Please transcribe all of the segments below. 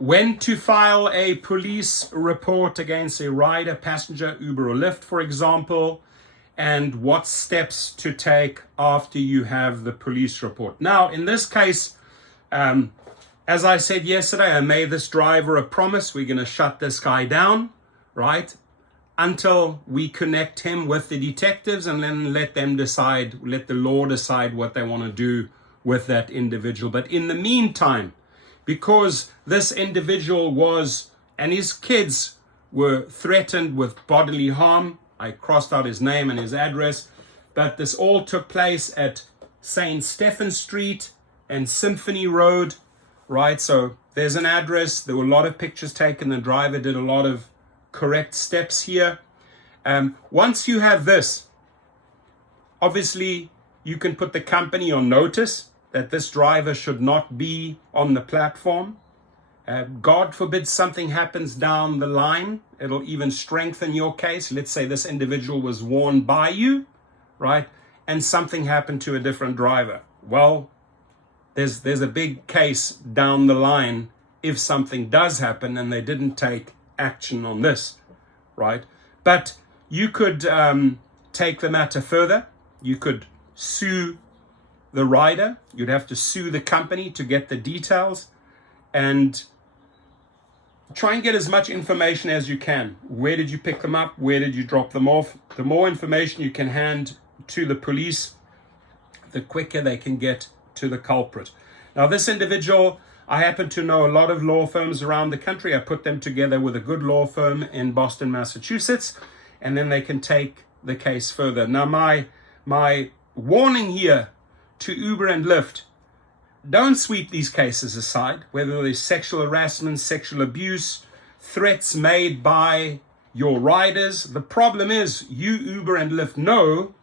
when to file a police report against a rider, passenger, Uber or Lyft, for example, and what steps to take after you have the police report. Now, in this case, as I said yesterday, I made this driver a promise. We're going to shut this guy down, right? Until we connect him with the detectives and then let the law decide what they want to do with that individual. But in the meantime, because this individual and his kids were threatened with bodily harm, I crossed out his name and his address, but this all took place at St. Stephen Street and Symphony Road, right? So there's an address. There were a lot of pictures taken. The driver did a lot of correct steps here. Once you have this, obviously you can put the company on notice that this driver should not be on the platform. God forbid something happens down the line. It'll even strengthen your case. Let's say this individual was warned by you, right? And something happened to a different driver. Well, there's a big case down the line if something does happen and they didn't take action on this, right? But you could take the matter further. You could sue the rider. You'd have to sue the company to get the details and try and get as much information as you can. Where did you pick them up? Where did you drop them off? The more information you can hand to the police, the quicker they can get to the culprit. Now, this individual, I happen to know a lot of law firms around the country. I put them together with a good law firm in Boston, Massachusetts, and then they can take the case further. Now, my warning here to Uber and Lyft, don't sweep these cases aside, whether there's sexual harassment, sexual abuse, threats made by your riders. The problem is you, Uber and Lyft, know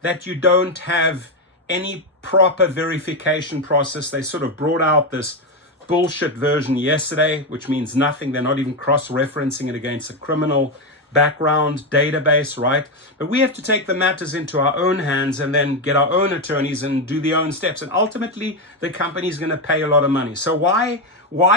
that you don't have any proper verification process. They sort of brought out this bullshit version yesterday, which means nothing. They're not even cross-referencing it against a criminal background database, right? But we have to take the matters into our own hands and then get our own attorneys and do the own steps. And ultimately, the company's going to pay a lot of money. So why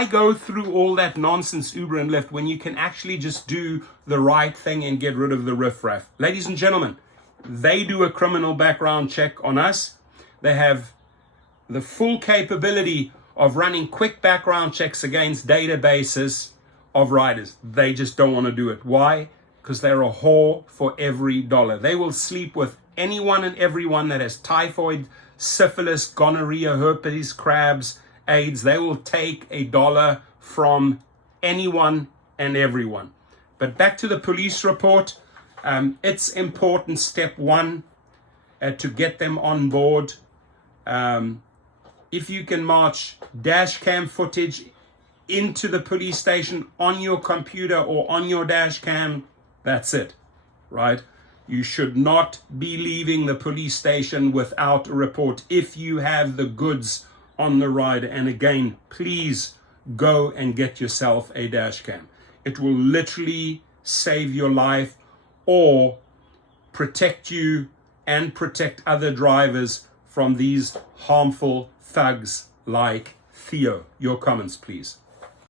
go through all that nonsense, Uber and Lyft, when you can actually just do the right thing and get rid of the riffraff? Ladies and gentlemen, they do a criminal background check on us. They have the full capability of running quick background checks against databases of riders. They just don't want to do it. Why? Because they're a whore for every dollar. They will sleep with anyone and everyone that has typhoid, syphilis, gonorrhea, herpes, crabs, AIDS. They will take $1 from anyone and everyone. But back to the police report. It's important, step one, to get them on board. If you can march dash cam footage into the police station on your computer or on your dash cam, that's it, right? You should not be leaving the police station without a report if you have the goods on the rider. And again, please go and get yourself a dash cam. It will literally save your life or protect you and protect other drivers from these harmful thugs like Theo. Your comments, please.